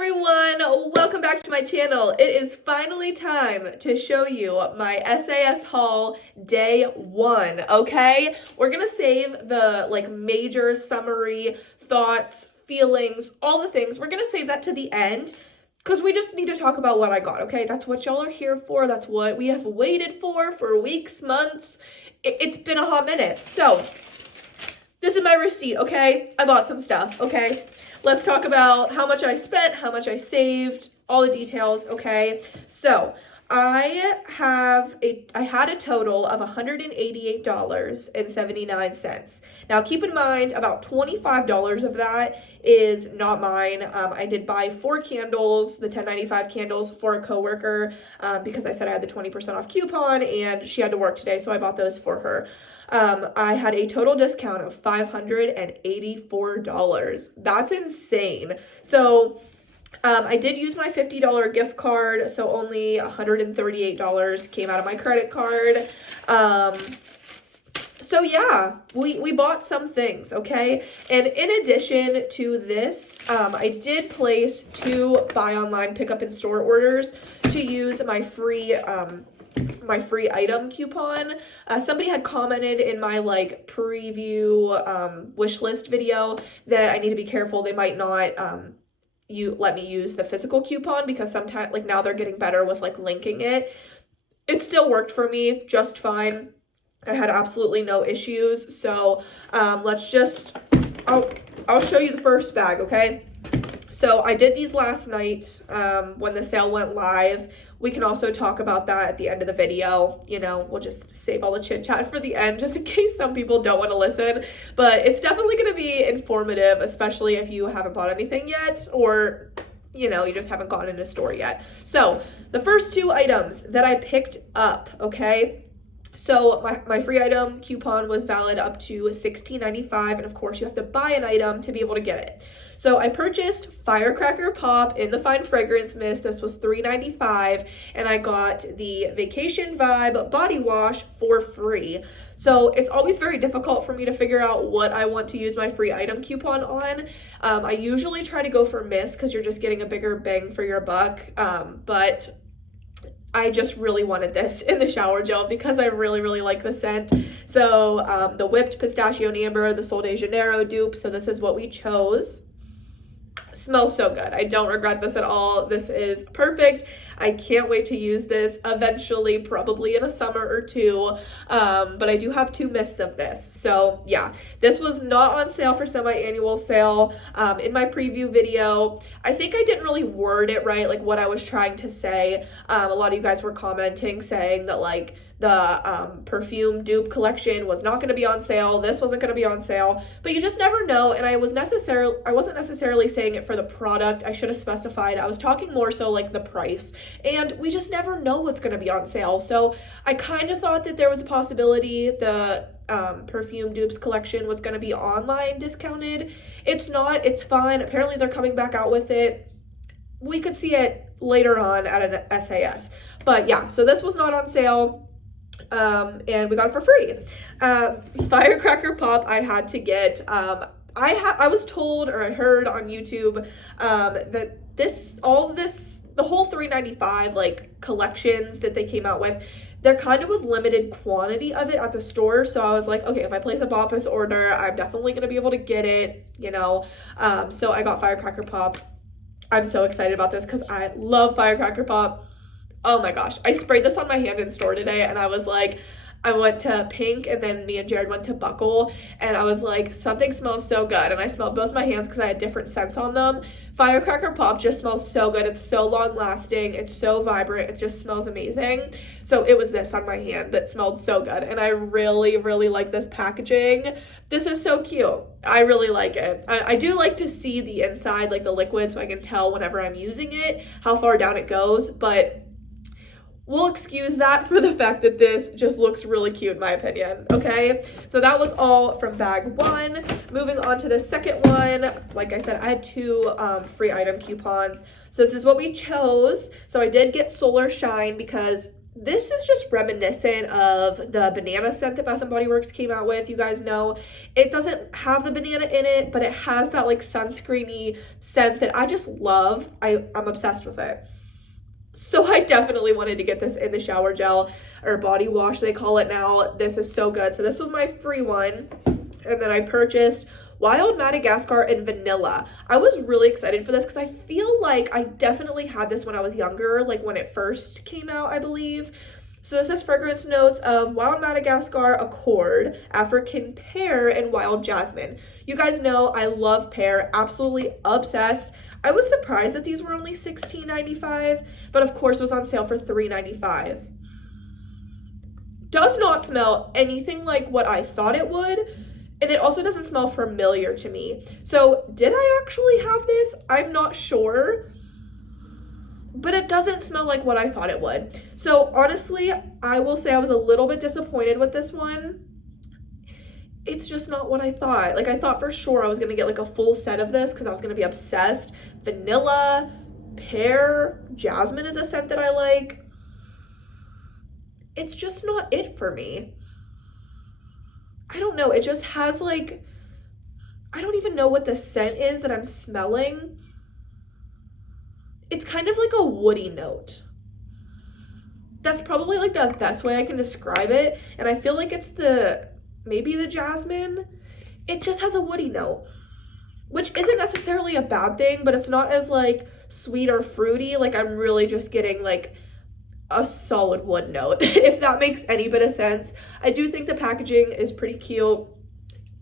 everyone, welcome back to my channel. It is finally time to show you my SAS haul day 1, okay? We're gonna save the major summary, thoughts, feelings, all the things. We're gonna save that to the end because we just need to talk about what I got, okay? That's what y'all are here for. That's what we have waited for weeks, months. It's been a hot minute. So this is my receipt, okay? I bought some stuff, okay? Let's talk about how much I spent, how much I saved, all the details, okay? So I had a total of $188.79. Now keep in mind about $25 of that is not mine. I did buy 4 candles, the 10.95 candles for a coworker because I said I had the 20% off coupon and she had to work today, so I bought those for her. I had a total discount of $584. That's insane. So I did use my $50 gift card, so only $138 came out of my credit card. So yeah, we bought some things, okay? And in addition to this, I did place 2 buy online pickup in store orders to use my free item coupon. Somebody had commented in my preview wish list video that I need to be careful. They might not let me use the physical coupon because sometimes now they're getting better with linking it. It still worked for me just fine. I had absolutely no issues. So let's just I'll show you the first bag, okay? So I did these last night when the sale went live. We can also talk about that at the end of the video. You know, we'll just save all the chit chat for the end just in case some people don't want to listen. But it's definitely going to be informative, especially if you haven't bought anything yet or, you just haven't gotten in a store yet. So the first 2 items that I picked up, okay? So my free item coupon was valid up to $16.95, and of course you have to buy an item to be able to get it. So I purchased Firecracker Pop in the Fine Fragrance Mist. This was $3.95, and I got the Vacation Vibe body wash for free. So it's always very difficult for me to figure out what I want to use my free item coupon on. I usually try to go for mist because you're just getting a bigger bang for your buck, but I just really wanted this in the shower gel because I really, really like the scent. So the whipped pistachio and amber, the Sol de Janeiro dupe. So this is what we chose. Smells so good. I don't regret this at all. This is perfect. I can't wait to use this eventually, probably in a summer or 2. But I do have 2 mists of this. So yeah, this was not on sale for semi-annual sale. In my preview video, I think I didn't really word it right, what I was trying to say. A lot of you guys were commenting saying that the perfume dupe collection was not going to be on sale. This wasn't going to be on sale, but you just never know. And I wasn't necessarily saying it for the product. I should have specified. I was talking more so the price, and we just never know what's going to be on sale. So I kind of thought that there was a possibility the perfume dupes collection was going to be online discounted. It's not. It's fine. Apparently they're coming back out with it. We could see it later on at an SAS. But yeah, so this was not on sale. And we got it for free. Firecracker Pop I had to get. I was told, or I heard on YouTube, that the whole $3.95 collections that they came out with, there kind of was limited quantity of it at the store. So I was like, okay, if I place a BOPIS order, I'm definitely gonna be able to get it, so I got Firecracker Pop. I'm so excited about this because I love Firecracker Pop. Oh my gosh, I sprayed this on my hand in store today, and I was like, I went to Pink, and then me and Jared went to Buckle, and I was like, something smells so good, and I smelled both my hands because I had different scents on them. Firecracker Pop just smells so good. It's so long lasting. It's so vibrant. It just smells amazing. So it was this on my hand that smelled so good, and I really, really like this packaging. This is so cute. I really like it. I do like to see the inside, the liquid, so I can tell whenever I'm using it how far down it goes, but we'll excuse that for the fact that this just looks really cute in my opinion, okay? So that was all from bag 1. Moving on to the second one, like I said, I had 2 free item coupons. So this is what we chose. So I did get Solar Shine because This is just reminiscent of the banana scent that Bath & Body Works came out with. You guys know it doesn't have the banana in it, but it has that like sunscreeny scent that I just love. I'm obsessed with it. So I definitely wanted to get this in the shower gel, or body wash they call it now. This is so good. So this was my free one. And then I purchased Wild Madagascar and Vanilla. I was really excited for this because I feel like I definitely had this when I was younger, like when it first came out, I believe. So this has fragrance notes of Wild Madagascar, Accord, African Pear, and Wild Jasmine. You guys know I love pear, absolutely obsessed. I was surprised that these were only $16.95, but of course it was on sale for $3.95. Does not smell anything like what I thought it would. And it also doesn't smell familiar to me. So did I actually have this? I'm not sure. But it doesn't smell like what I thought it would. So honestly, I will say I was a little bit disappointed with this one. It's just not what I thought. Like I thought for sure I was going to get like a full set of this because I was going to be obsessed. Vanilla, pear, jasmine is a scent that I like. It's just not it for me. I don't know, it just has like, I don't even know what the scent is that I'm smelling. It's kind of like a woody note. That's probably like the best way I can describe it. And I feel like it's maybe the jasmine. It just has a woody note, which isn't necessarily a bad thing, but it's not as like sweet or fruity. Like I'm really just getting like a solid wood note, if that makes any bit of sense. I do think the packaging is pretty cute.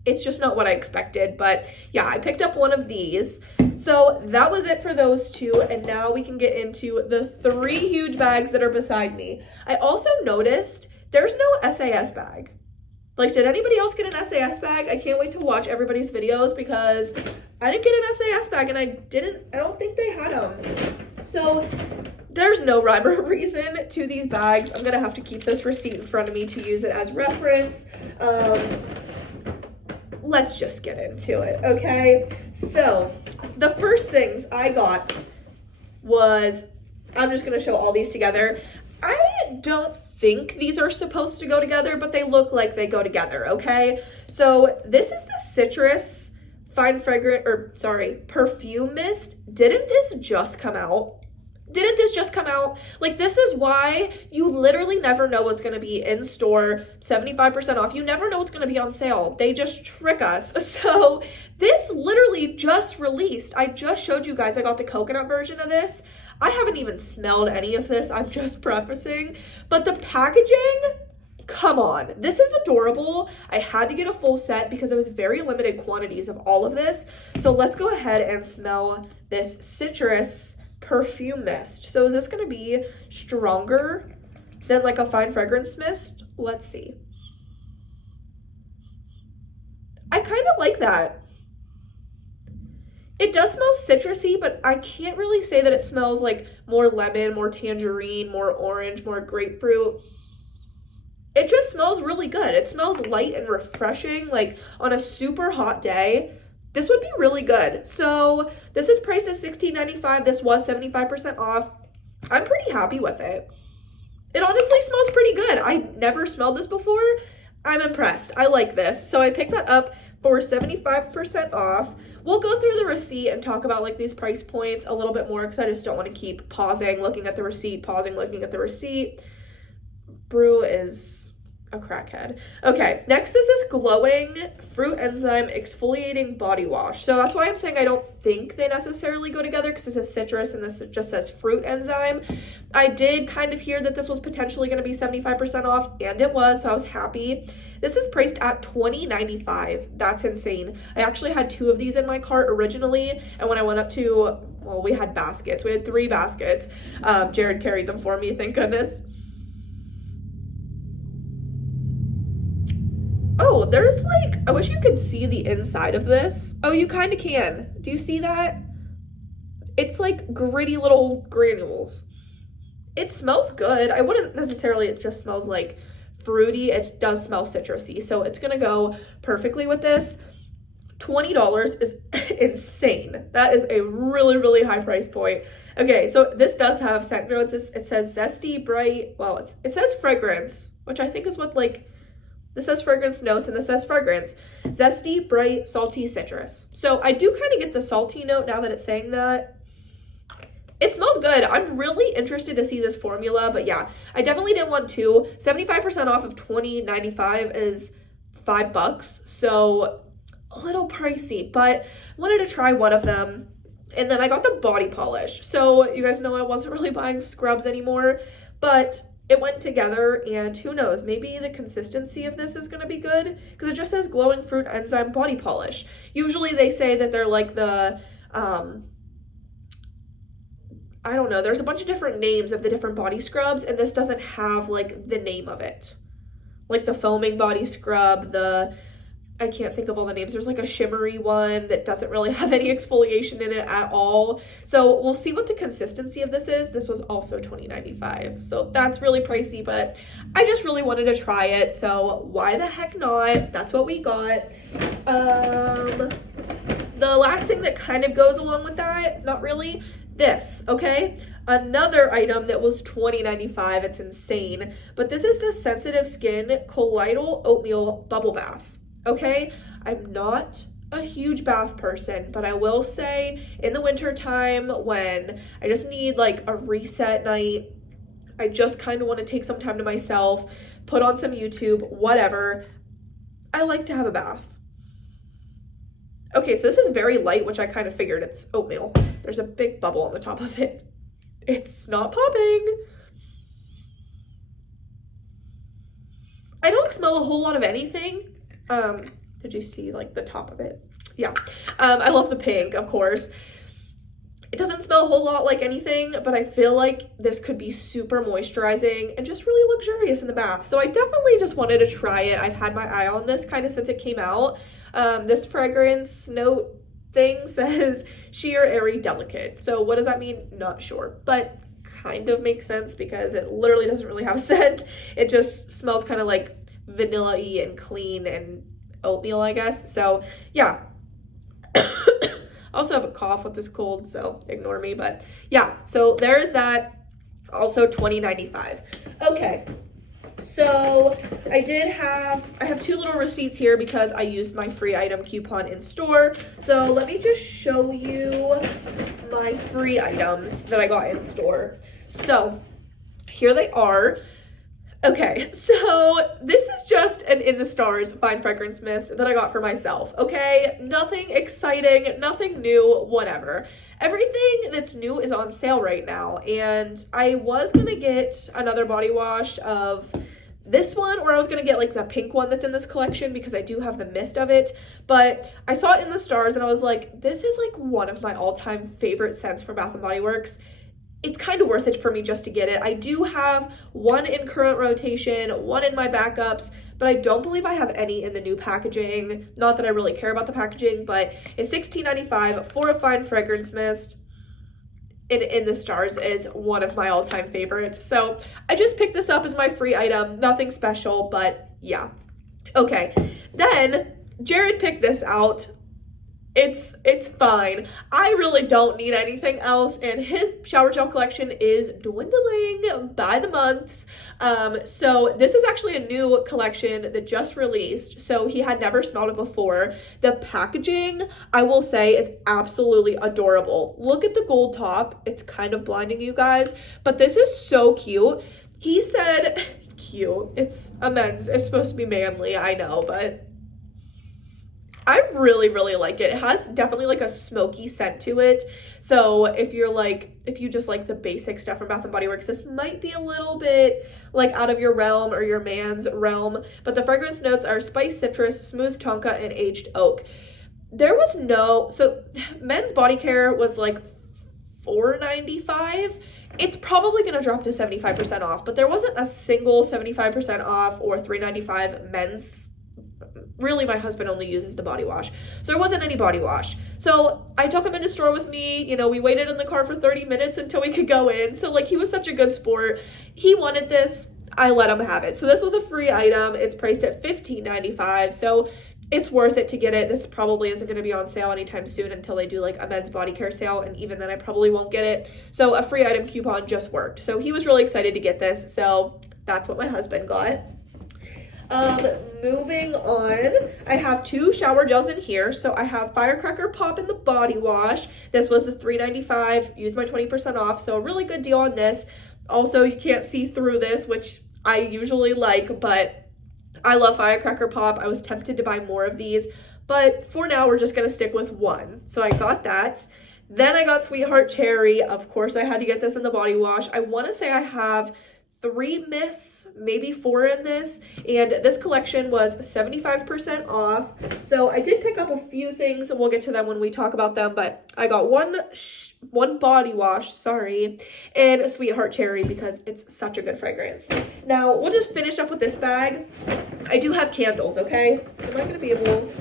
It's just not what I expected, but yeah, I picked up one of these. So that was it for those two, and now we can get into the 3 huge bags that are beside me. I also noticed there's no SAS bag. Like, did anybody else get an SAS bag? I can't wait to watch everybody's videos because I didn't get an SAS bag, and I don't think they had them. So there's no rhyme or reason to these bags. I'm gonna have to keep this receipt in front of me to use it as reference. Let's just get into it, okay? So the first things I got was, I'm just gonna show all these together. I don't think these are supposed to go together, but they look like they go together, okay? So this is the Citrus Perfume Mist. Didn't this just come out? Like, this is why you literally never know what's going to be in store, 75% off. You never know what's going to be on sale. They just trick us. So this literally just released. I just showed you guys I got the coconut version of this. I haven't even smelled any of this. I'm just prefacing. But the packaging, come on. This is adorable. I had to get a full set because it was very limited quantities of all of this. So let's go ahead and smell this Citrus Perfume Mist. So is this going to be stronger than like a fine fragrance mist? Let's see. I kind of like that. It does smell citrusy, but I can't really say that it smells like more lemon, more tangerine, more orange, more grapefruit. It just smells really good. It smells light and refreshing, like on a super hot day. This would be really good. So this is priced at $16.95. This was 75% off. I'm pretty happy with it. It honestly smells pretty good. I never smelled this before. I'm impressed. I like this. So I picked that up for 75% off. We'll go through the receipt and talk about like these price points a little bit more because I just don't want to keep pausing, looking at the receipt, pausing, looking at the receipt. Brew is a crackhead. Okay, next is this glowing fruit enzyme exfoliating body wash. So that's why I'm saying I don't think they necessarily go together because this is citrus and this just says fruit enzyme. I did kind of hear that this was potentially going to be 75% off, and it was, so I was happy. This is priced at $20.95. That's insane. I actually had 2 of these in my cart originally, and when I went up to, well, we had baskets. We had 3 baskets. Jared carried them for me, thank goodness. Oh, there's like, I wish you could see the inside of this. Oh, you kind of can. Do you see that? It's like gritty little granules. It smells good. I wouldn't necessarily, it just smells like fruity. It does smell citrusy, so it's gonna go perfectly with this. $20 is insane. That is a really, really high price point. Okay, so this does have scent notes. It says zesty, bright, well, it says fragrance, which I think is what, like, this says fragrance notes and this says fragrance. Zesty, bright, salty, citrus. So I do kind of get the salty note now that it's saying that. It smells good. I'm really interested to see this formula, but yeah, I definitely didn't want two. 75% off of $20.95 is $5, so a little pricey, but wanted to try one of them. And then I got the body polish. So you guys know I wasn't really buying scrubs anymore, but it went together, and who knows, maybe the consistency of this is going to be good, because it just says glowing fruit enzyme body polish. Usually they say that they're like the I don't know, there's a bunch of different names of the different body scrubs, and this doesn't have like the name of it. Like the foaming body scrub, I can't think of all the names. There's like a shimmery one that doesn't really have any exfoliation in it at all. So we'll see what the consistency of this is. This was also $20.95. So that's really pricey, but I just really wanted to try it. So why the heck not? That's what we got. The last thing that kind of goes along with that, not really, this, okay? Another item that was $20.95. It's insane. But this is the Sensitive Skin Colloidal Oatmeal Bubble Bath. Okay, I'm not a huge bath person, but I will say in the winter time when I just need like a reset night, I just kind of want to take some time to myself, put on some YouTube, whatever, I like to have a bath. Okay, so this is very light, which I kind of figured. It's oatmeal. There's a big bubble on the top of it. It's not popping. I don't smell a whole lot of anything. Did you see like the top of it? Yeah. I love the pink, of course. It doesn't smell a whole lot like anything, but I feel like this could be super moisturizing and just really luxurious in the bath. So I definitely just wanted to try it. I've had my eye on this kind of since it came out. This fragrance note thing says sheer, airy, delicate. So what does that mean? Not sure, but kind of makes sense because it literally doesn't really have a scent. It just smells kind of like vanilla-y and clean and oatmeal, I guess. So yeah. I also have a cough with this cold, so ignore me, but yeah, so there is that. Also $20.95. Okay, so I have two little receipts here because I used my free item coupon in store. So let me just show you my free items that I got in store. So here they are. Okay, so this is just an In the Stars Fine Fragrance Mist that I got for myself, okay? Nothing exciting, nothing new, whatever. Everything that's new is on sale right now, and I was gonna get another body wash of this one, or I was gonna get like the pink one that's in this collection because I do have the mist of it, but I saw it in the stars and I was like, this is like one of my all-time favorite scents from Bath & Body Works. It's kind of worth it for me just to get it. I do have one in current rotation, one in my backups, but I don't believe I have any in the new packaging. Not that I really care about the packaging, but it's $16.95 for a fine fragrance mist. And In the Stars is one of my all-time favorites. So I just picked this up as my free item. Nothing special, but yeah. Okay, then Jared picked this out. It's fine. I really don't need anything else, and his shower gel collection is dwindling by the months. So this is actually a new collection that just released, so he had never smelled it before. The packaging, I will say, is absolutely adorable. Look at the gold top. It's kind of blinding you guys, but this is so cute. He said, cute. It's a men's. It's supposed to be manly, I know, but I really, really like it. It has definitely like a smoky scent to it. So if you just like the basic stuff from Bath & Body Works, this might be a little bit like out of your realm or your man's realm. But the fragrance notes are spiced citrus, smooth tonka, and aged oak. So men's body care was like $4.95. It's probably going to drop to 75% off, but there wasn't a single 75% off or $3.95 men's. Really, my husband only uses the body wash, so there wasn't any body wash. So I took him into store with me. You know, we waited in the car for 30 minutes until we could go in. So like, he was such a good sport. He wanted this. I let him have it. So this was a free item. It's priced at $15.95. So it's worth it to get it. This probably isn't going to be on sale anytime soon until they do like a men's body care sale, and even then I probably won't get it. So a free item coupon just worked. So he was really excited to get this. So that's what my husband got. Moving on, I have 2 shower gels in here. So I have Firecracker Pop in the body wash. This was the $3.95, used my 20% off, so a really good deal on this. Also, you can't see through this, which I usually like, but I love Firecracker Pop. I was tempted to buy more of these, but for now we're just gonna stick with 1. So I got that. Then I got Sweetheart Cherry. Of course I had to get this in the body wash. I wanna say I have 3 mists, maybe 4 in this, and this collection was 75% off. So I did pick up a few things, and we'll get to them when we talk about them, but I got one body wash, sorry, and a Sweetheart Cherry because it's such a good fragrance. Now, we'll just finish up with this bag. I do have candles, okay? Am I gonna be able...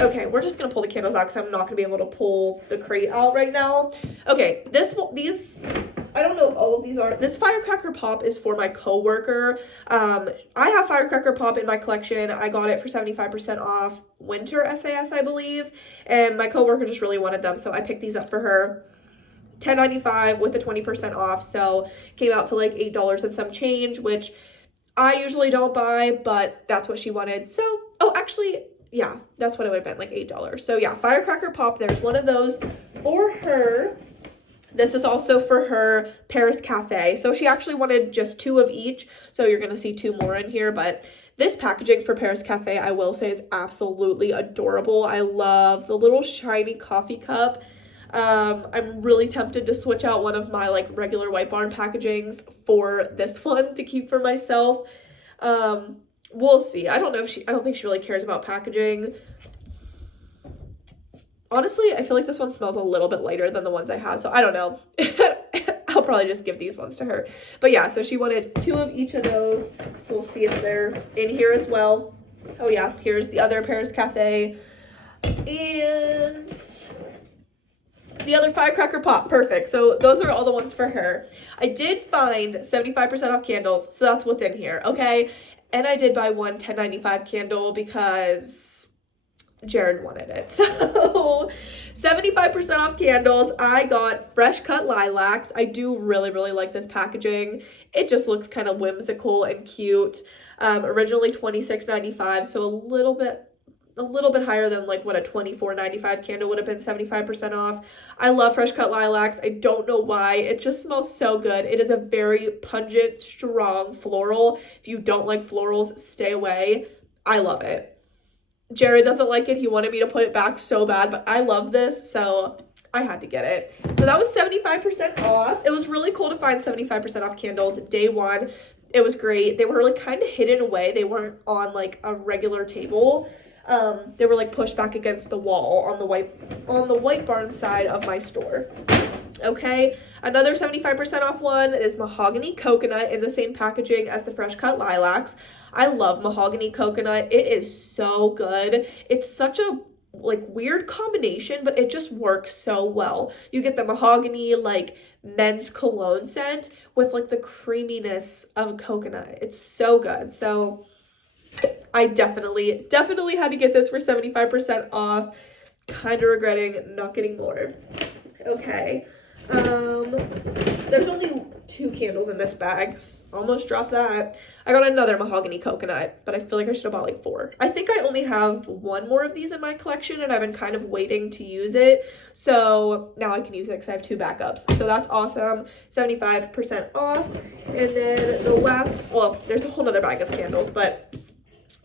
Okay, we're just gonna pull the candles out because I'm not gonna be able to pull the crate out right now. Okay, these... I don't know if all of these are. This Firecracker Pop is for my coworker. I have Firecracker Pop in my collection. I got it for 75% off winter SAS, I believe. And my coworker just really wanted them, so I picked these up for her. $10.95 with the 20% off, so came out to like $8 and some change, which I usually don't buy, but that's what she wanted. So, oh, actually, yeah, that's what it would have been, like $8. So yeah, Firecracker Pop, there's one of those for her. This is also for her Paris Cafe. So she actually wanted just 2 of each. So you're going to see 2 more in here. But this packaging for Paris Cafe, I will say, is absolutely adorable. I love the little shiny coffee cup. I'm really tempted to switch out one of my like regular White Barn packagings for this one to keep for myself. We'll see. I don't think she really cares about packaging. Honestly, I feel like this one smells a little bit lighter than the ones I have, so I don't know. I'll probably just give these ones to her. But yeah, so she wanted 2 of each of those, so we'll see if they're in here as well. Oh yeah, here's the other Paris Cafe. And the other Firecracker Pop, perfect. So those are all the ones for her. I did find 75% off candles, so that's what's in here, okay? And I did buy one $10.95 candle because Jared wanted it. So 75% off candles. I got Fresh Cut Lilacs. I do really, really like this packaging. It just looks kind of whimsical and cute. Originally $26.95, so a little bit higher than like what a $24.95 candle would have been, 75% off. I love Fresh Cut Lilacs. I don't know why. It just smells so good. It is a very pungent, strong floral. If you don't like florals, stay away. I love it. Jared doesn't like it. He wanted me to put it back so bad, but I love this, so I had to get it. So that was 75% off. It was really cool to find 75% off candles day one. It was great. They were like kind of hidden away. They weren't on like a regular table. They were like pushed back against the wall on the White Barn side of my store. Okay, another 75% off one is Mahogany Coconut in the same packaging as the Fresh Cut Lilacs. I love Mahogany Coconut. It is so good. It's such a like weird combination, but it just works so well. You get the mahogany like men's cologne scent with like the creaminess of coconut. It's so good. So I definitely had to get this for 75% off. Kind of regretting not getting more. Okay. There's only 2 candles in this bag. Almost dropped that. I got another Mahogany Coconut, but I feel like I should have bought like 4. I think I only have 1 more of these in my collection, and I've been kind of waiting to use it. So now I can use it because I have 2 backups. So that's awesome. 75% off. And then the last, well, there's a whole nother bag of candles, but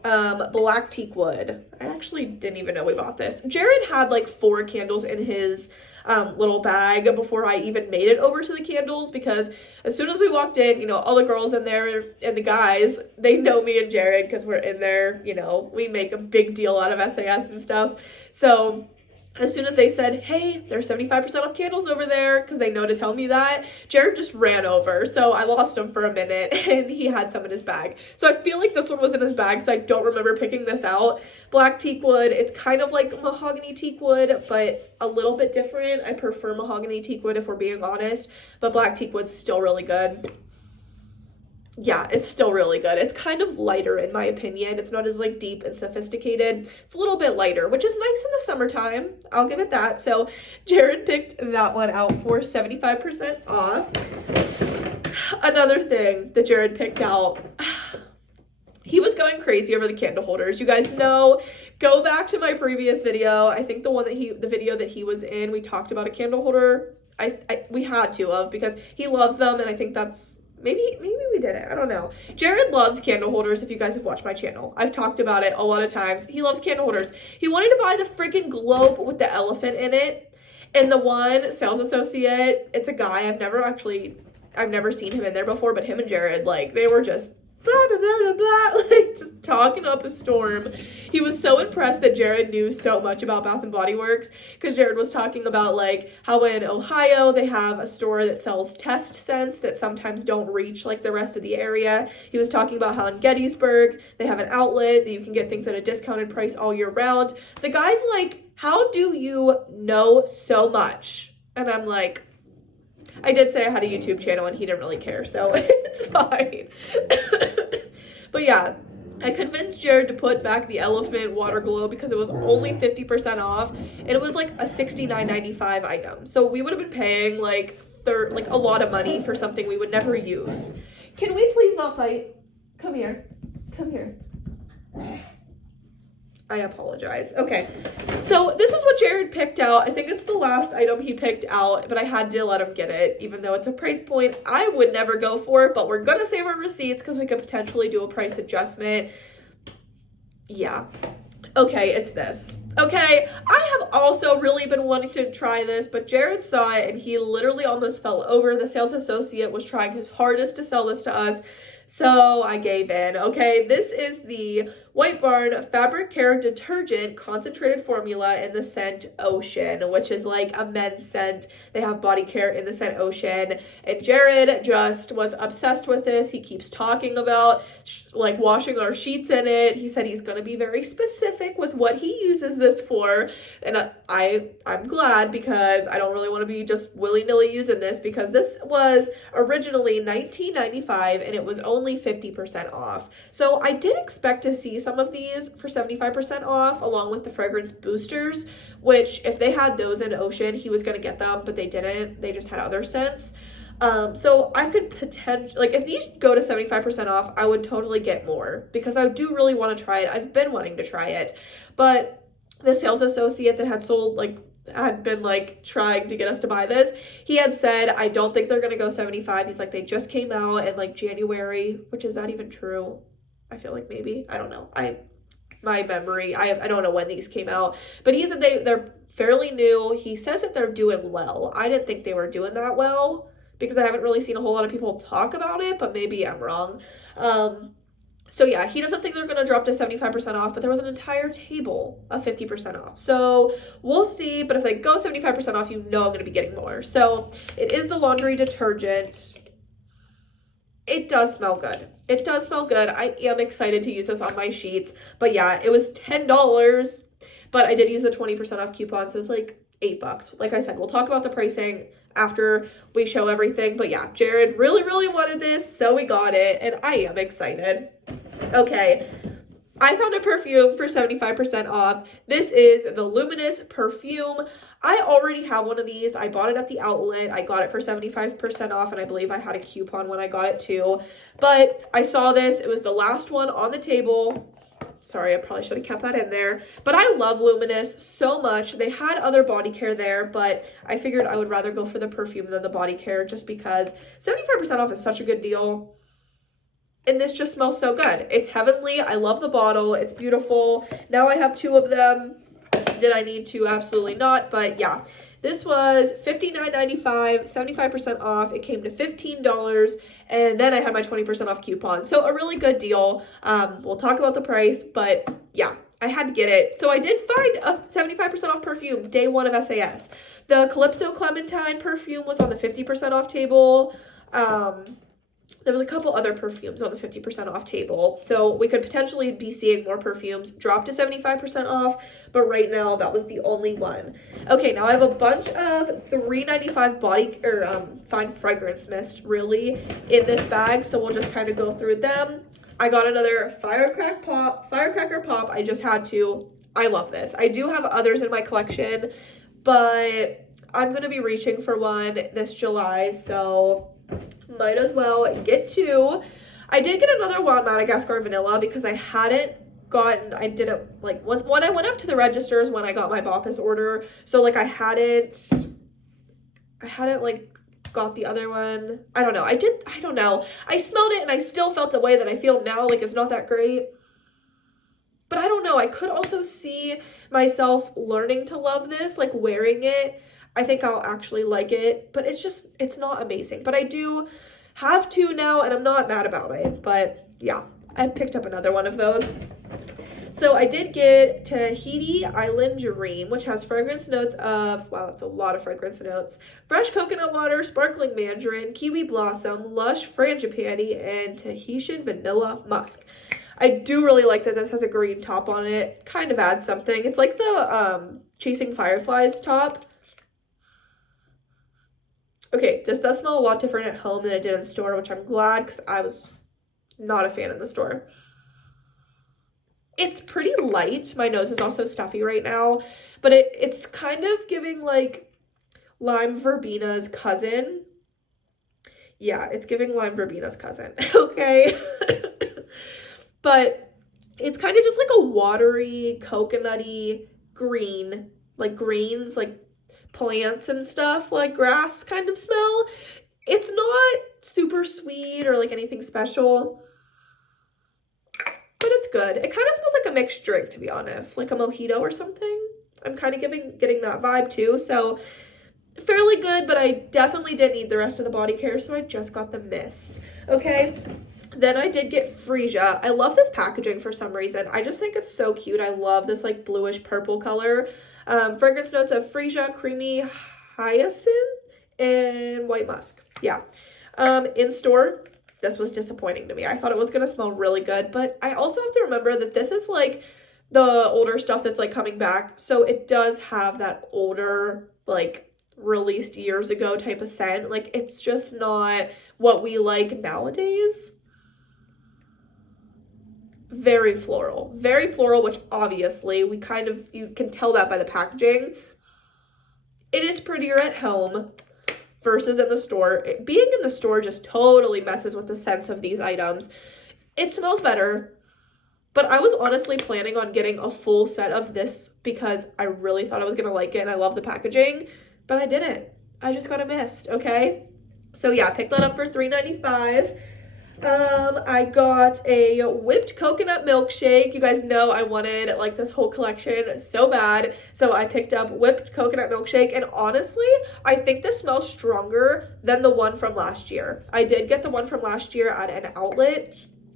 Black Teakwood. I actually didn't even know we bought this. Jared had like 4 candles in his little bag before I even made it over to the candles, because as soon as we walked in, you know, all the girls in there and the guys, they know me and Jared because we're in there, you know, we make a big deal out of SAS and stuff. So as soon as they said, hey, there's 75% off candles over there, because they know to tell me that, Jared just ran over. So I lost him for a minute, and he had some in his bag. So I feel like this one was in his bag, so I don't remember picking this out. Black Teakwood, it's kind of like Mahogany Teakwood, but a little bit different. I prefer Mahogany Teakwood if we're being honest, but Black Teakwood's still really good. yeah, it's still really good. It's kind of lighter in my opinion. It's not as like deep and sophisticated. It's a little bit lighter, which is nice in the summertime. I'll give it that. So Jared picked that one out for 75% off. Another thing that Jared picked out, he was going crazy over the candle holders. You guys know, go back to my previous video. I think the video that he was in, we talked about a candle holder. We had to have, because he loves them, and I think that's, maybe we didn't. I don't know. Jared loves candle holders, if you guys have watched my channel. I've talked about it a lot of times. He loves candle holders. He wanted to buy the freaking globe with the elephant in it. And the one sales associate, it's a guy. I've never seen him in there before, but him and Jared, like, they were just blah, blah, blah, blah, blah, like, just talking up a storm. He was so impressed that Jared knew so much about Bath & Body Works, because Jared was talking about, like, how in Ohio they have a store that sells test scents that sometimes don't reach, like, the rest of the area. He was talking about how in Gettysburg they have an outlet that you can get things at a discounted price all year round. The guy's like, how do you know so much? And I'm like, I did say I had a YouTube channel and he didn't really care, so it's fine. But yeah, I convinced Jared to put back the elephant water globe because it was only 50% off, and it was like a $69.95 item. So we would have been paying like a lot of money for something we would never use. Can we please not fight? Come here. Come here. I apologize. Okay, so this is what Jared picked out. I think it's the last item he picked out, but I had to let him get it, even though it's a price point I would never go for, but we're gonna save our receipts because we could potentially do a price adjustment. Yeah. Okay, it's this. Okay, I have also really been wanting to try this, but Jared saw it and he literally almost fell over. The sales associate was trying his hardest to sell this to us, so I gave in. Okay, this is the White Barn Fabric Care Detergent Concentrated Formula in the scent Ocean, which is like a men's scent. They have body care in the scent Ocean, and Jared just was obsessed with this. He keeps talking about like washing our sheets in it. He said he's going to be very specific with what he uses this for, and I'm glad, because I don't really want to be just willy-nilly using this, because this was originally $19.95 and it was only 50% off. So I did expect to see some of these for 75% off, along with the fragrance boosters, which if they had those in Ocean, he was going to get them, but they didn't. They just had other scents. So I could potentially, like, if these go to 75% off, I would totally get more, because I do really want to try it. I've been wanting to try it, but the sales associate that had been like trying to get us to buy this, he had said, I don't think they're gonna go 75. He's like, they just came out in like January, which is that even true? I feel like maybe, I don't know. My memory, I don't know when these came out, but he said they're fairly new. He says that they're doing well. I didn't think they were doing that well, because I haven't really seen a whole lot of people talk about it, but maybe I'm wrong. So yeah, he doesn't think they're going to drop to 75% off, but there was an entire table of 50% off. So we'll see, but if they go 75% off, you know I'm going to be getting more. So it is the laundry detergent. It does smell good. It does smell good. I am excited to use this on my sheets, but yeah, it was $10, but I did use the 20% off coupon, so it's like $8. Like I said, we'll talk about the pricing after we show everything, but yeah, Jared really, really wanted this, so we got it, and I am excited. Okay, I found a perfume for 75% off. This is the Luminous perfume. I already have one of these. I bought it at the outlet. I got it for 75% off, and I believe I had a coupon when I got it too. But I saw this. It was the last one on the table. Sorry, I probably should have kept that in there. But I love Luminous so much. They had other body care there, but I figured I would rather go for the perfume than the body care, just because 75% off is such a good deal. And this just smells so good. It's heavenly. I love the bottle. It's beautiful. Now I have 2 of them. Did I need to? Absolutely not. But yeah, this was $59.95, 75% off. It came to $15, and then I had my 20% off coupon. So a really good deal. We'll talk about the price, but yeah, I had to get it. So I did find a 75% off perfume day 1 of SAS. The Calypso Clementine perfume was on the 50% off table. there was a couple other perfumes on the 50% off table. So we could potentially be seeing more perfumes drop to 75% off. But right now, that was the only one. Okay, now I have a bunch of $3.95 body or fine fragrance mist really in this bag. So we'll just kind of go through them. I got another Firecracker Pop. I just had to. I love this. I do have others in my collection, but I'm going to be reaching for one this July. So might as well get two. I did get another Wild Madagascar vanilla because I didn't like when I went up to the registers when I got my Boppus order. So like I hadn't like got the other one. I don't know. I don't know. I smelled it and I still felt a way that I feel now, like it's not that great. But I don't know. I could also see myself learning to love this, like wearing it. I think I'll actually like it, but it's not amazing. But I do have two now, and I'm not mad about it. But yeah, I picked up another one of those. So I did get Tahiti Island Dream, which has fragrance notes of, wow, that's a lot of fragrance notes. Fresh coconut water, sparkling mandarin, kiwi blossom, lush frangipani, and Tahitian vanilla musk. I do really like that this has a green top on it. Kind of adds something. It's like the Chasing Fireflies top. Okay, this does smell a lot different at home than it did in the store, which I'm glad because I was not a fan in the store. It's pretty light. My nose is also stuffy right now, but it's kind of giving like Lime Verbena's cousin. Yeah, it's giving Lime Verbena's cousin, okay? But it's kind of just like a watery, coconutty green, like greens, like plants and stuff, like grass kind of smell. It's not super sweet or like anything special, but it's good. It kind of smells like a mixed drink, to be honest, like a mojito or something. I'm kind of getting that vibe too. So fairly good, but I definitely didn't need the rest of the body care, so I just got the mist. Okay. Then I did get Freesia. I love this packaging for some reason. I just think it's so cute. I love this like bluish purple color. Fragrance notes of Freesia, creamy hyacinth, and white musk. Yeah. In store, this was disappointing to me. I thought it was going to smell really good, but I also have to remember that this is like the older stuff that's like coming back. So it does have that older, like released years ago type of scent. Like it's just not what we like nowadays. Very floral, which obviously you can tell that by the packaging. It is prettier at home versus in the store. Being in the store just totally messes with the sense of these items. It smells better, but I was honestly planning on getting a full set of this because I really thought I was gonna like it and I love the packaging, but I didn't. I just got a mist, okay? So yeah, I picked that up for $3.95. I got a whipped coconut milkshake. You guys know I wanted like this whole collection so bad. So I picked up whipped coconut milkshake, and honestly, I think this smells stronger than the one from last year. I did get the one from last year at an outlet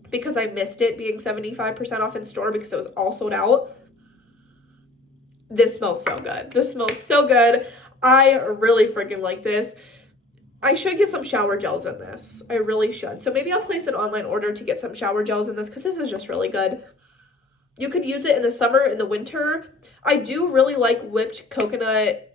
because I missed it being 75% off in store because it was all sold out. This smells so good. This smells so good. I really freaking like this. I should get some shower gels in this. I really should. So maybe I'll place an online order to get some shower gels in this because this is just really good. You could use it in the summer, in the winter. I do really like whipped coconut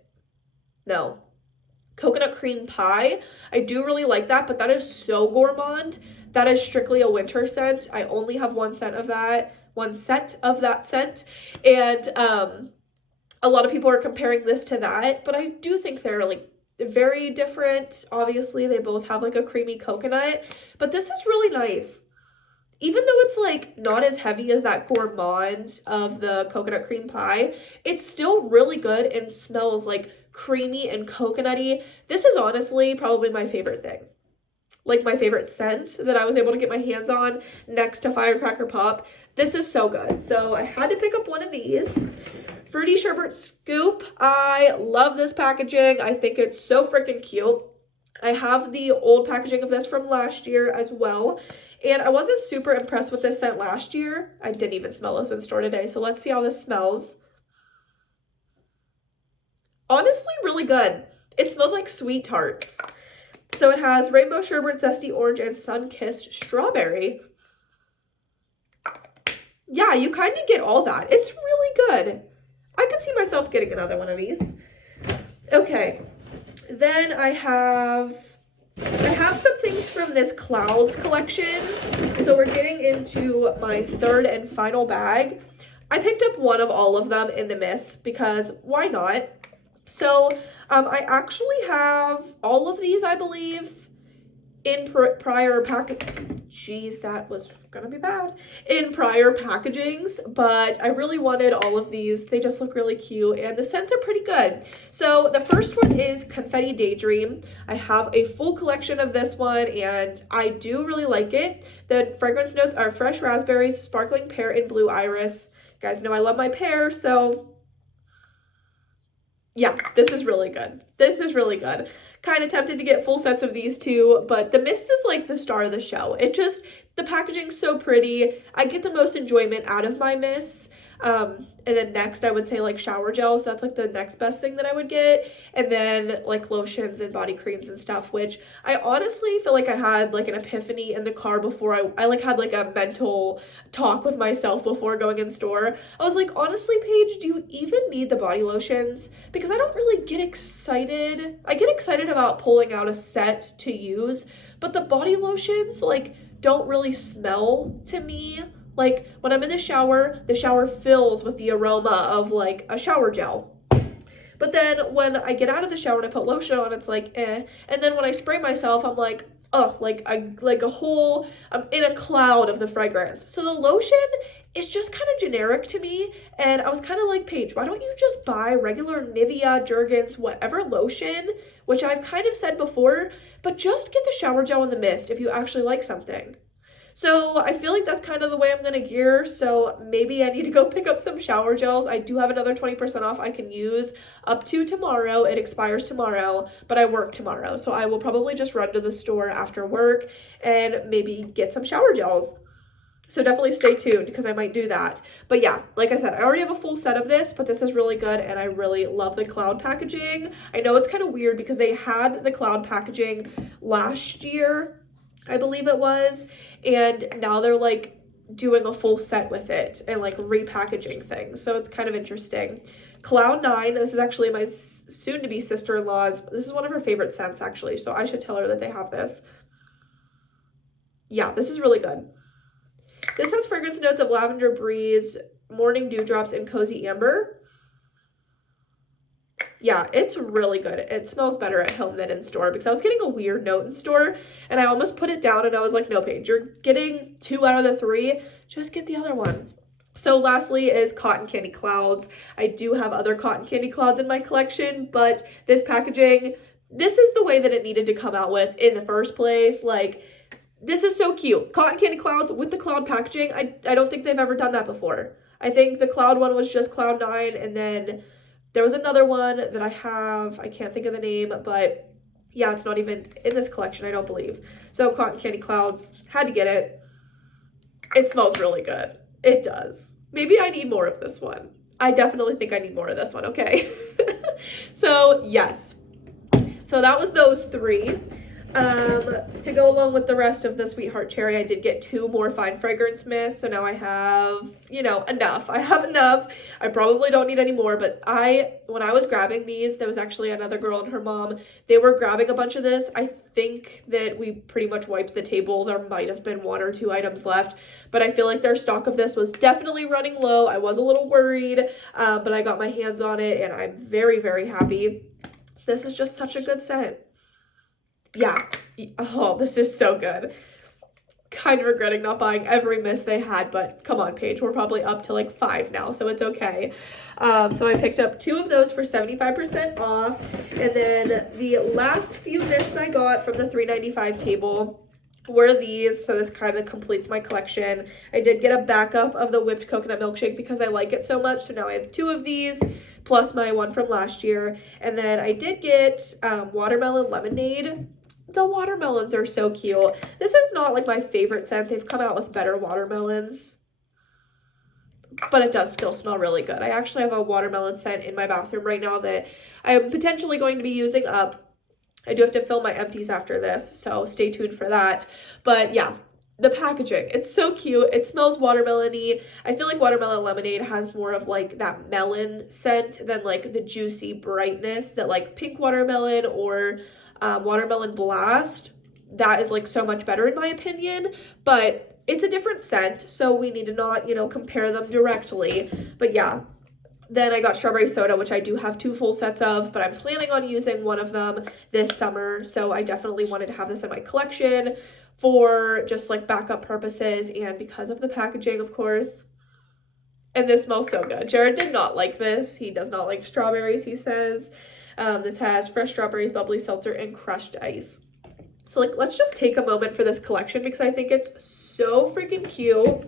cream pie. I do really like that, but that is so gourmand. That is strictly a winter scent. I only have one set of that scent. And a lot of people are comparing this to that, but I do think they're like very different. Obviously, they both have like a creamy coconut, but this is really nice. Even though it's like not as heavy as that gourmand of the coconut cream pie, it's still really good and smells like creamy and coconutty. This is honestly probably my favorite thing. Like my favorite scent that I was able to get my hands on next to Firecracker Pop. This is so good. So I had to pick up one of these. Fruity Sherbet Scoop. I love this packaging. I think it's so freaking cute. I have the old packaging of this from last year as well. And I wasn't super impressed with this scent last year. I didn't even smell this in store today. So let's see how this smells. Honestly, really good. It smells like sweet tarts. So it has rainbow sherbet, zesty orange, and sun-kissed strawberry. Yeah, you kind of get all that. It's really good. I could see myself getting another one of these. Okay, then I have some things from this Clouds collection. So we're getting into my third and final bag. I picked up one of all of them in the mist because why not? So I actually have all of these, I believe, in prior Jeez, that was gonna be bad. In prior packagings, but I really wanted all of these. They just look really cute and the scents are pretty good. So the first one is Confetti Daydream. I have a full collection of this one and I do really like it. The fragrance notes are fresh raspberries, sparkling pear, and blue iris. You guys know I love my pear, so yeah, this is really good. This is really good. Kind of tempted to get full sets of these two, but the mist is like the star of the show. The packaging's so pretty. I get the most enjoyment out of my mists. And then next I would say like shower gels. That's like the next best thing that I would get. And then like lotions and body creams and stuff, which I honestly feel like I had like an epiphany in the car before I like had like a mental talk with myself before going in store. I was like, honestly, Paige, do you even need the body lotions? Because I don't really get excited. I get excited about pulling out a set to use, but the body lotions like don't really smell to me. Like when I'm in the shower fills with the aroma of like a shower gel. But then when I get out of the shower and I put lotion on, it's like eh. And then when I spray myself, I'm like, ugh, I'm in a cloud of the fragrance. So the lotion is just kind of generic to me. And I was kind of like, Paige, why don't you just buy regular Nivea, Jergens, whatever lotion, which I've kind of said before, but just get the shower gel in the mist if you actually like something. So I feel like that's kind of the way I'm going to gear. So maybe I need to go pick up some shower gels. I do have another 20% off I can use up to tomorrow. It expires tomorrow, but I work tomorrow. So I will probably just run to the store after work and maybe get some shower gels. So definitely stay tuned because I might do that. But yeah, like I said, I already have a full set of this, but this is really good and I really love the Cloud packaging. I know it's kind of weird because they had the Cloud packaging last year, I believe it was, and now they're like doing a full set with it and like repackaging things, so it's kind of interesting. Cloud 9, this is actually my soon-to-be sister-in-law's. This is one of her favorite scents actually, so I should tell her that they have this. Yeah, this is really good. This has fragrance notes of lavender breeze, morning dewdrops, and cozy amber. Yeah, it's really good. It smells better at home than in store because I was getting a weird note in store and I almost put it down and I was like, no, Paige, you're getting 2 out of the 3. Just get the other one. So lastly is Cotton Candy Clouds. I do have other Cotton Candy Clouds in my collection, but this packaging, this is the way that it needed to come out with in the first place. Like, this is so cute. Cotton Candy Clouds with the Cloud packaging. I don't think they've ever done that before. I think the Cloud one was just Cloud 9 and then there was another one that I have, I can't think of the name, but yeah, it's not even in this collection, I don't believe. So Cotton Candy Clouds, had to get it. It smells really good. It does. Maybe I need more of this one. I definitely think I need more of this one, okay? So yes. So that was those 3. To go along with the rest of the Sweetheart Cherry, I did get 2 more fine fragrance mists, so now I have, you know, enough. I have enough. I probably don't need any more, but when I was grabbing these, there was actually another girl and her mom. They were grabbing a bunch of this. I think that we pretty much wiped the table. There might have been 1 or 2 items left, but I feel like their stock of this was definitely running low. I was a little worried, but I got my hands on it, and I'm very, very happy. This is just such a good scent. Yeah. Oh, this is so good. Kind of regretting not buying every mist they had, but come on, Paige, we're probably up to like 5 now, so it's okay. So I picked up 2 of those for 75% off, and then the last few mists I got from the $3.95 table were these. So this kind of completes my collection. I did get a backup of the whipped coconut milkshake because I like it so much, so now I have 2 of these plus my one from last year. And then I did get watermelon lemonade. The watermelons are so cute. This is not like my favorite scent. They've come out with better watermelons, but it does still smell really good. I actually have a watermelon scent in my bathroom right now that I am potentially going to be using up. I do have to fill my empties after this, so stay tuned for that. But yeah, the packaging, it's so cute. It smells watermelon-y. I feel like watermelon lemonade has more of like that melon scent than like the juicy brightness that like pink watermelon or watermelon blast. That is like so much better in my opinion, but it's a different scent, so we need to not, you know, compare them directly. But yeah, then I got strawberry soda, which I do have 2 full sets of, but I'm planning on using one of them this summer. So I definitely wanted to have this in my collection for just like backup purposes and because of the packaging, of course. And this smells so good. Jared did not like this. He does not like strawberries, he says. This has fresh strawberries, bubbly seltzer, and crushed ice. So like, let's just take a moment for this collection because I think it's so freaking cute.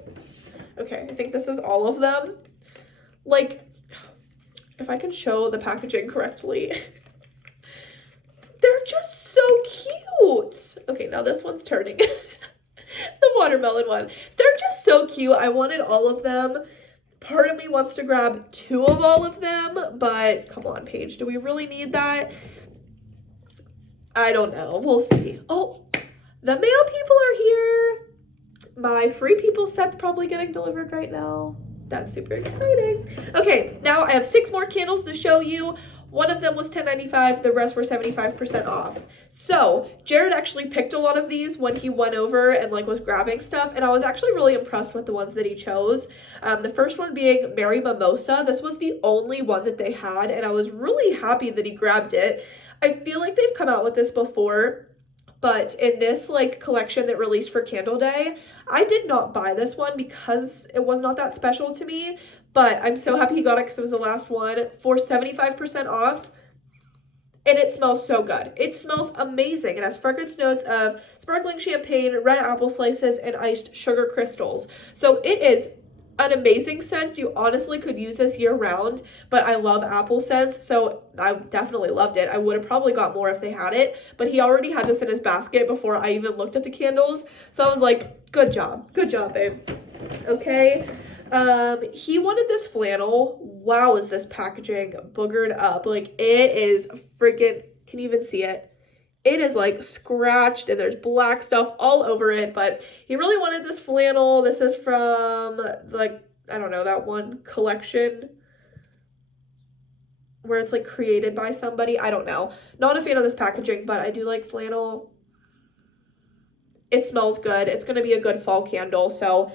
Okay, I think this is all of them. Like, if I can show the packaging correctly, they're just so cute. Okay, now this one's turning. The watermelon one. They're just so cute. I wanted all of them. Part of me wants to grab 2 of all of them, but come on, Paige, do we really need that? I don't know. We'll see. Oh, the mail people are here. My free people set's probably getting delivered right now. That's super exciting. Okay, now I have 6 more candles to show you. One of them was $10.95, the rest were 75% off. So Jared actually picked a lot of these when he went over and like was grabbing stuff, and I was actually really impressed with the ones that he chose. The first one being Mary Mimosa. This was the only one that they had, and I was really happy that he grabbed it. I feel like they've come out with this before, but in this like collection that released for Candle Day, I did not buy this one because it was not that special to me, but I'm so happy he got it because it was the last one for 75% off. And it smells so good. It smells amazing. It has fragrance notes of sparkling champagne, red apple slices, and iced sugar crystals. So it is an amazing scent. You honestly could use this year round, but I love apple scents, so I definitely loved it. I would have probably got more if they had it, but he already had this in his basket before I even looked at the candles, so I was like, good job, babe. Okay, he wanted this flannel. Wow, is this packaging boogered up? Like, it is freaking, can you even see it? It is like scratched and there's black stuff all over it, but he really wanted this flannel. This is from like, I don't know, that one collection where it's like created by somebody. I don't know. Not a fan of this packaging, but I do like flannel. It smells good. It's going to be a good fall candle. So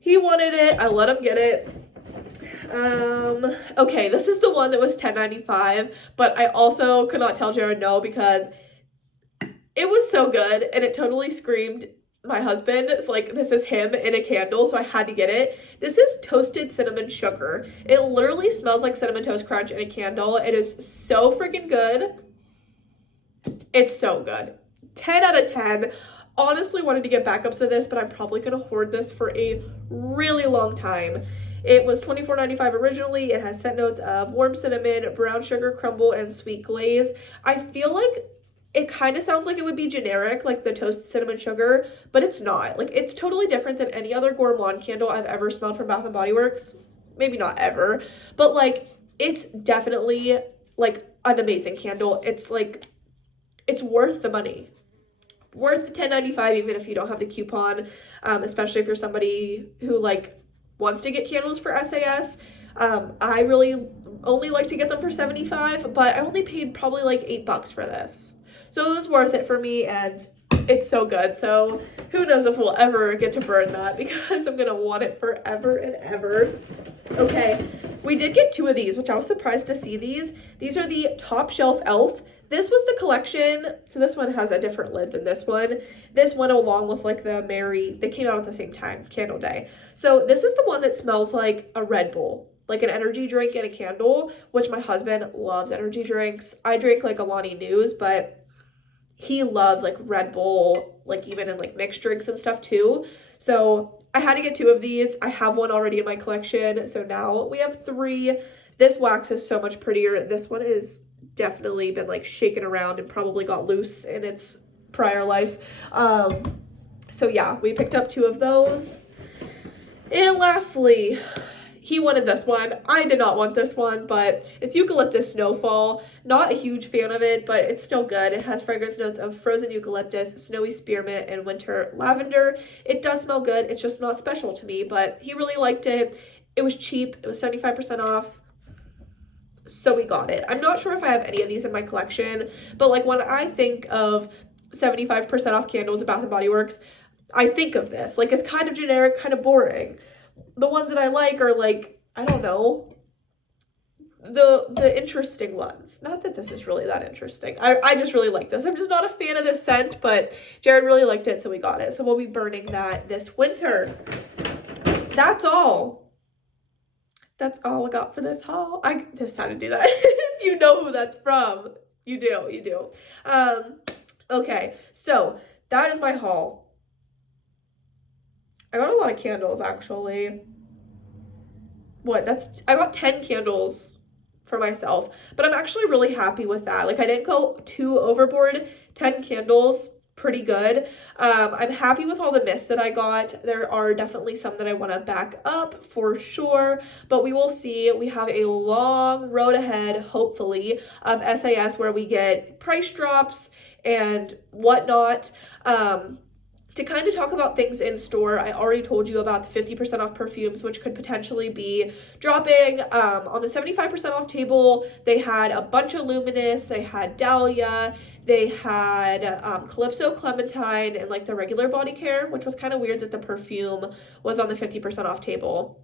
he wanted it. I let him get it. Okay, this is the one that was $10.95, but I also could not tell Jared no because it was so good and it totally screamed my husband. It's like, this is him in a candle, so I had to get it. This is toasted cinnamon sugar. It literally smells like Cinnamon Toast Crunch in a candle. It is so freaking good. It's so good. 10 out of 10. Honestly wanted to get backups of this, but I'm probably going to hoard this for a really long time. It was $24.95 originally. It has scent notes of warm cinnamon, brown sugar crumble, and sweet glaze. I feel like it kind of sounds like it would be generic, like the toasted cinnamon sugar, but it's not. Like, it's totally different than any other gourmand candle I've ever smelled from Bath & Body Works. Maybe not ever, but like, it's definitely like an amazing candle. It's like, it's worth the money. Worth the $10.95 even if you don't have the coupon, especially if you're somebody who like wants to get candles for SAS. I really only like to get them for $75, but I only paid probably like $8 for this. So it was worth it for me, and it's so good. So who knows if we'll ever get to burn that because I'm going to want it forever and ever. Okay, we did get 2 of these, which I was surprised to see these. These are the Top Shelf Elf. This was the collection. So this one has a different lid than this one. This went along with like the Mary. They came out at the same time, Candle Day. So this is the one that smells like a Red Bull, like an energy drink and a candle, which my husband loves energy drinks. I drink like Alani News, but he loves like Red Bull, like even in like mixed drinks and stuff too. So I had to get 2 of these. I have one already in my collection. So now we have 3. This wax is so much prettier. This one is definitely been like shaken around and probably got loose in its prior life. So yeah, we picked up 2 of those. And lastly, he wanted this one. I did not want this one, but it's Eucalyptus Snowfall. Not a huge fan of it, but it's still good. It has fragrance notes of frozen eucalyptus, snowy spearmint, and winter lavender. It does smell good. It's just not special to me, but he really liked it. It was cheap. It was 75% off. So we got it. I'm not sure if I have any of these in my collection, but like when I think of 75% off candles at Bath and Body Works, I think of this. Like it's kind of generic, kind of boring. The ones that I like are like, I don't know, the interesting ones. Not that this is really that interesting. I just really like this. I'm just not a fan of this scent, but Jared really liked it, so we got it. So we'll be burning that this winter. That's all. That's all I got for this haul. I just had to do that. If you know who that's from, you do. Okay, so that is my haul. I got a lot of candles, actually. I got 10 candles for myself, but I'm actually really happy with that. Like, I didn't go too overboard. 10 candles, pretty good. I'm happy with all the mist that I got. There are definitely some that I want to back up for sure, but we will see. We have a long road ahead, hopefully, of SAS where we get price drops and whatnot. To kind of talk about things in store, I already told you about the 50% off perfumes, which could potentially be dropping. On the 75% off table, they had a bunch of Luminous, they had Dahlia, they had Calypso Clementine, and like the regular body care, which was kind of weird that the perfume was on the 50% off table.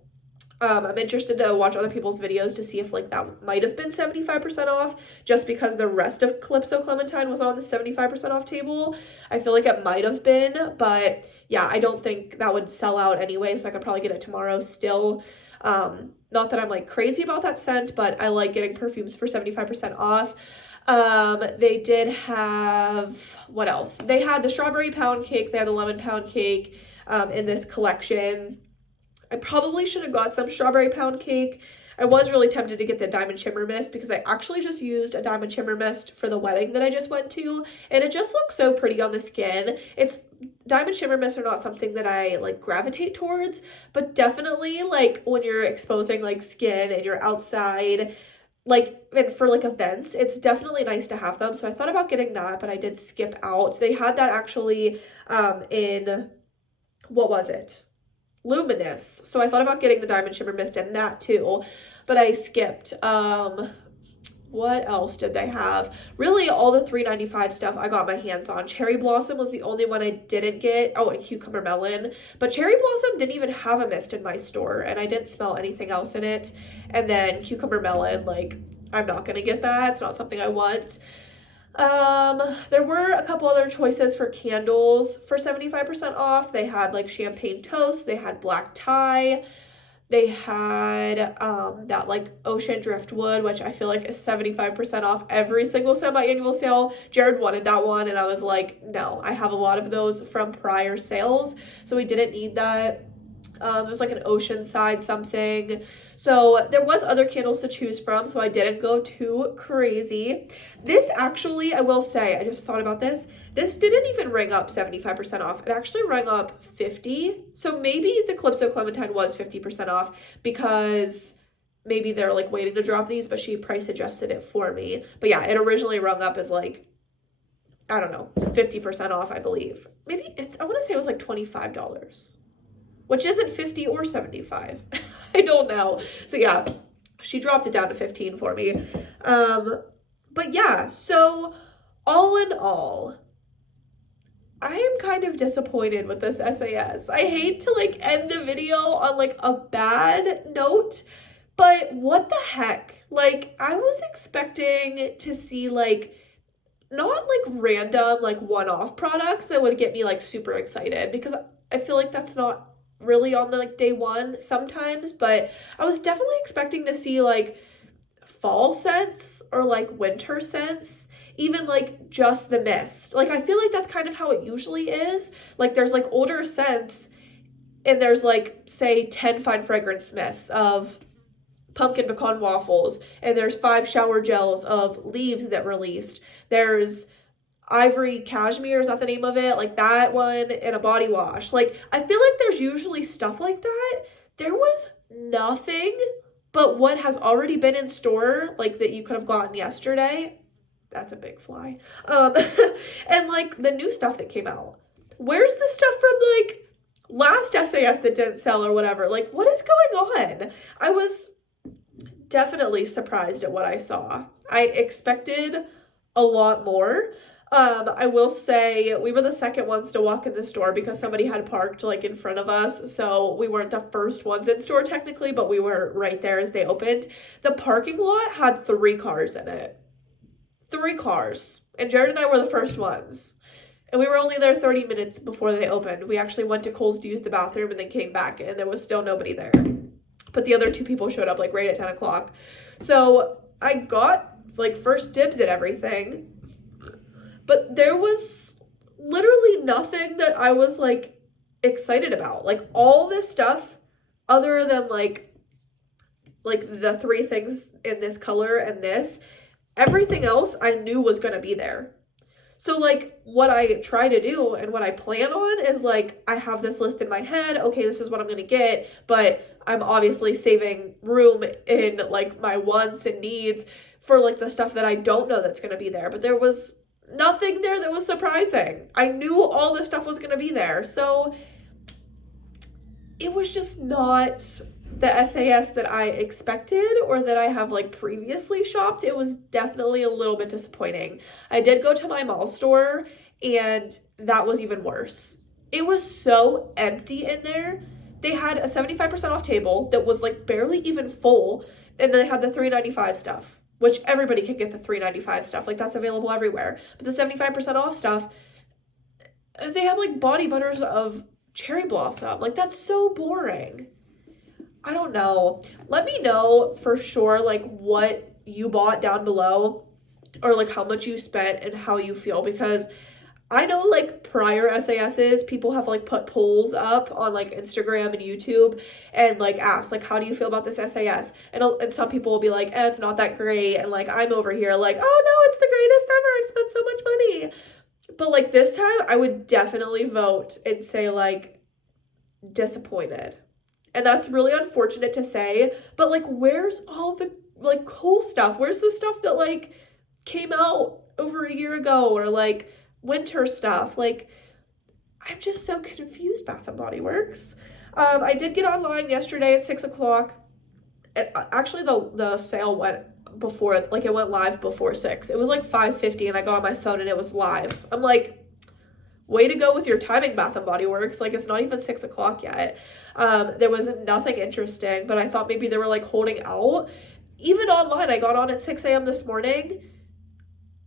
I'm interested to watch other people's videos to see if like that might have been 75% off just because the rest of Calypso Clementine was on the 75% off table. I feel like it might have been, but yeah, I don't think that would sell out anyway, so I could probably get it tomorrow still. Not that I'm like crazy about that scent, but I like getting perfumes for 75% off. They did have, what else? They had the strawberry pound cake, they had the lemon pound cake in this collection. I probably should have got some strawberry pound cake. I was really tempted to get the diamond shimmer mist because I actually just used a diamond shimmer mist for the wedding that I just went to, and it just looks so pretty on the skin. Diamond shimmer mists are not something that I like gravitate towards, but definitely like when you're exposing like skin and you're outside, like, and for like events, it's definitely nice to have them. So I thought about getting that, but I did skip out. They had that actually in, what was it? Luminous. So I thought about getting the diamond shimmer mist in that too, but I skipped. What else did they have? Really all the $3.95 stuff I got my hands on. Cherry Blossom was the only one I didn't get. Oh, and Cucumber Melon. But Cherry Blossom didn't even have a mist in my store, and I didn't smell anything else in it. And then Cucumber Melon, like, I'm not gonna get that. It's not something I want. There were a couple other choices for candles for 75% off. They had like champagne toast, they had black tie, they had that like ocean driftwood, which I feel like is 75% off every single semi-annual sale. Jared wanted that one, and I was like, no, I have a lot of those from prior sales, so we didn't need that. It was like an oceanside something. So there was other candles to choose from, so I didn't go too crazy. This actually, I will say, I just thought about this. This didn't even ring up 75% off. It actually rang up 50. So maybe the Calypso Clementine was 50% off because maybe they're like waiting to drop these, but she price adjusted it for me. But yeah, it originally rung up as like, I don't know, 50% off, I believe. Maybe I want to say it was like $25. Which isn't 50 or 75. I don't know. So yeah, she dropped it down to 15 for me. But yeah, so all in all, I am kind of disappointed with this SAS. I hate to like end the video on like a bad note, but what the heck? Like, I was expecting to see like not like random like one-off products that would get me like super excited, because I feel like that's not really on the like day one sometimes, but I was definitely expecting to see like fall scents or like winter scents, even like just the mist. Like, I feel like that's kind of how it usually is. Like, there's like older scents and there's like, say 10 fine fragrance mists of pumpkin pecan waffles, and there's 5 shower gels of leaves that released. There's Ivory Cashmere, is that the name of it? Like that one, and a body wash. Like, I feel like there's usually stuff like that. There was nothing but what has already been in store, like that you could have gotten yesterday. That's a big fly. And like the new stuff that came out. Where's the stuff from like last SAS that didn't sell or whatever? Like, what is going on? I was definitely surprised at what I saw. I expected a lot more. I will say we were the second ones to walk in the store because somebody had parked like in front of us. So we weren't the first ones in store technically, but we were right there as they opened. The parking lot had 3 cars in it. 3 cars. And Jared and I were the first ones. And we were only there 30 minutes before they opened. We actually went to Kohl's to use the bathroom and then came back and there was still nobody there. But the other 2 people showed up like right at 10 o'clock. So I got like first dibs at everything. But there was literally nothing that I was like excited about. Like all this stuff other than like the 3 things in this color and this, everything else I knew was going to be there. So like what I try to do and what I plan on is like I have this list in my head. Okay, this is what I'm going to get, but I'm obviously saving room in like my wants and needs for like the stuff that I don't know that's going to be there. But there was nothing there that was surprising. I knew all this stuff was going to be there. So it was just not the SAS that I expected or that I have like previously shopped. It was definitely a little bit disappointing. I did go to my mall store and that was even worse. It was so empty in there. They had a 75% off table that was like barely even full, and they had the $3.95 stuff, which everybody can get the $3.95 stuff. Like that's available everywhere. But the 75% off stuff, they have like body butters of cherry blossom. Like that's so boring. I don't know. Let me know for sure like what you bought down below or like how much you spent and how you feel, because I know like prior SASs, people have like put polls up on like Instagram and YouTube and like asked like, how do you feel about this SAS? And some people will be like, it's not that great. And like, I'm over here like, oh no, it's the greatest ever. I spent so much money. But like this time I would definitely vote and say like disappointed. And that's really unfortunate to say, but like, where's all the like cool stuff? Where's the stuff that like came out over a year ago or like winter stuff? Like, I'm just so confused, Bath and Body Works. I did get online yesterday at 6 o'clock. Actually, the sale went before, like it went live before 6. It was like 5:50 and I got on my phone and it was live. I'm like, way to go with your timing, Bath and Body Works. Like, it's not even 6 o'clock yet. There was nothing interesting, but I thought maybe they were like holding out. Even online, I got on at 6 a.m. this morning.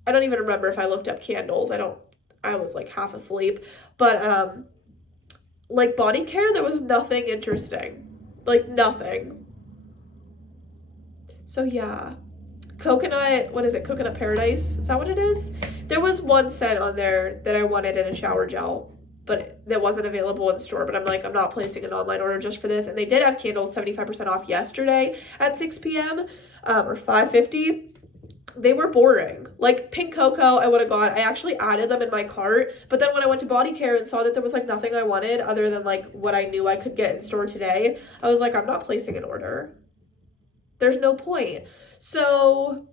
I don't even remember if I looked up candles. I was like half asleep. But like body care, there was nothing interesting. Like nothing. So yeah. Coconut, what is it? Coconut Paradise? Is that what it is? There was one scent on there that I wanted in a shower gel, but that wasn't available in store. But I'm like, I'm not placing an online order just for this. And they did have candles 75% off yesterday at 6 p.m. Or 5:50. They were boring. Like pink cocoa I would have got. I actually added them in my cart. But then when I went to body care and saw that there was like nothing I wanted other than like what I knew I could get in store today, I was like, I'm not placing an order. There's no point. So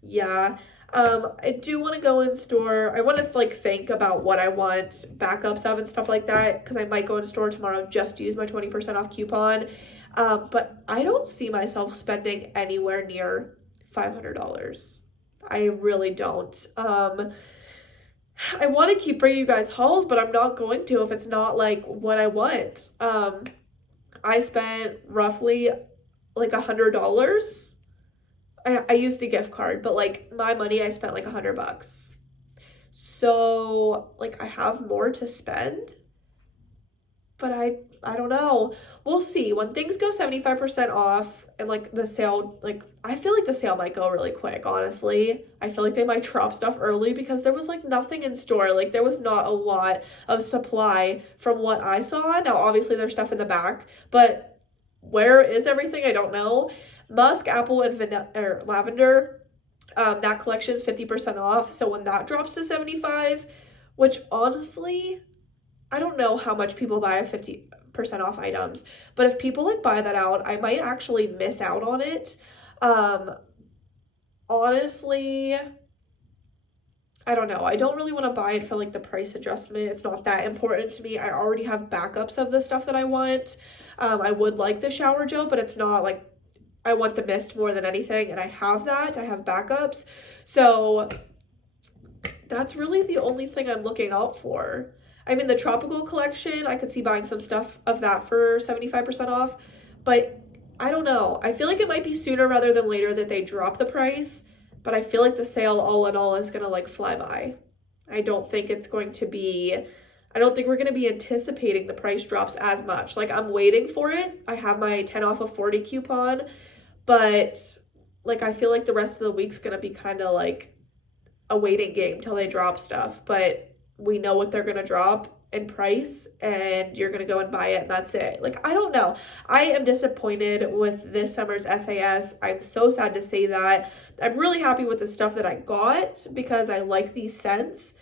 yeah, I do want to go in store. I want to like think about what I want backups of and stuff like that, because I might go in store tomorrow just to use my 20% off coupon. But I don't see myself spending anywhere near $500. I really don't. I want to keep bringing you guys hauls, but I'm not going to if it's not like what I want. I spent roughly like $100. I used the gift card, but like my money, I spent like $100. So like I have more to spend, but I don't know. We'll see. When things go 75% off and like the sale, like I feel like the sale might go really quick, honestly. I feel like they might drop stuff early because there was like nothing in store. Like there was not a lot of supply from what I saw. Now obviously there's stuff in the back, but where is everything? I don't know. Musk, apple, and lavender, that collection is 50% off. So when that drops to 75, which honestly, I don't know how much people buy a 50% off items. But if people like buy that out, I might actually miss out on it. Honestly, I don't know. I don't really want to buy it for like the price adjustment. It's not that important to me. I already have backups of the stuff that I want. I would like the shower gel, but it's not like I want the mist more than anything, and I have that. I have backups. So that's really the only thing I'm looking out for. I'm in the tropical collection. I could see buying some stuff of that for 75% off, but I don't know. I feel like it might be sooner rather than later that they drop the price, but I feel like the sale all in all is gonna like fly by. I don't think we're gonna be anticipating the price drops as much. Like, I'm waiting for it. I have my 10 off of 40 coupon, but like I feel like the rest of the week's gonna be kind of like a waiting game till they drop stuff, but we know what they're gonna drop in price and you're gonna go and buy it and that's it. Like, I don't know. I am disappointed with this summer's SAS. I'm so sad to say that. I'm really happy with the stuff that I got because I like these scents,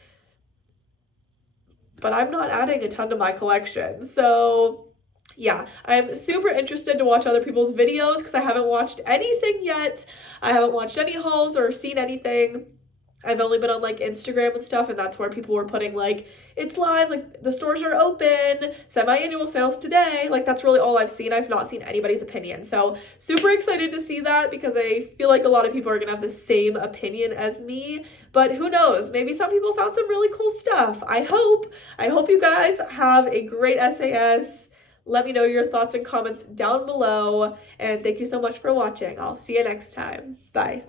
but I'm not adding a ton to my collection. So yeah, I'm super interested to watch other people's videos because I haven't watched anything yet. I haven't watched any hauls or seen anything. I've only been on like Instagram and stuff, and that's where people were putting like, it's live, like the stores are open, semi-annual sales today. Like, that's really all I've seen. I've not seen anybody's opinion. So super excited to see that because I feel like a lot of people are gonna have the same opinion as me, but who knows? Maybe some people found some really cool stuff. I hope you guys have a great SAS. Let me know your thoughts and comments down below, and thank you so much for watching. I'll see you next time. Bye.